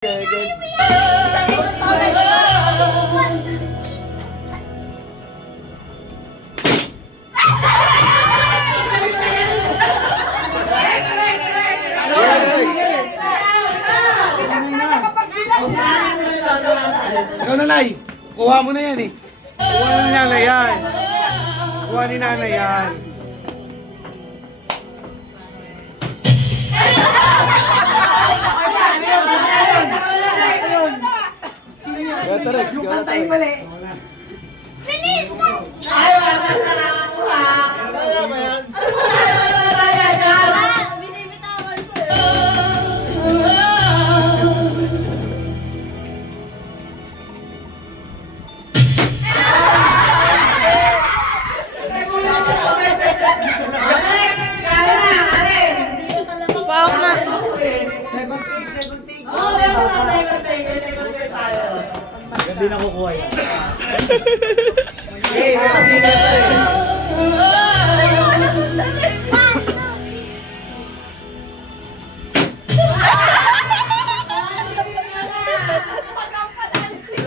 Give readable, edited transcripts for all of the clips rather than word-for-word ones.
Ikaw nanay, kuha mo na yan eh. Kuha na ni nanay yan. Kuha ni nanay yan. Yung kanta yung mali. Bilis mo! Ay, wala pa nakakuha. Ano ba yan? Binibitawan ko eh. Pao na. Second take. Oo, meron na second take tayo. Hindi na kukuha yan. Eh, kasi na to eh.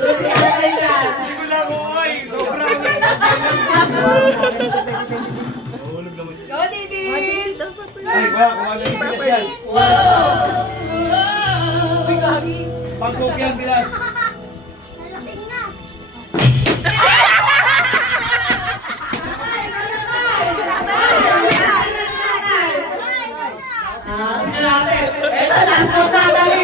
Hindi ko lang kuha eh. Sobrang. Mahulog naman. Go, Didi! Ay, kuha na ni Bilas yan. Uy, gagi! Pag-cook yan, Bilas. Nalasing na. Ah, natin. Ito, last one na, dali!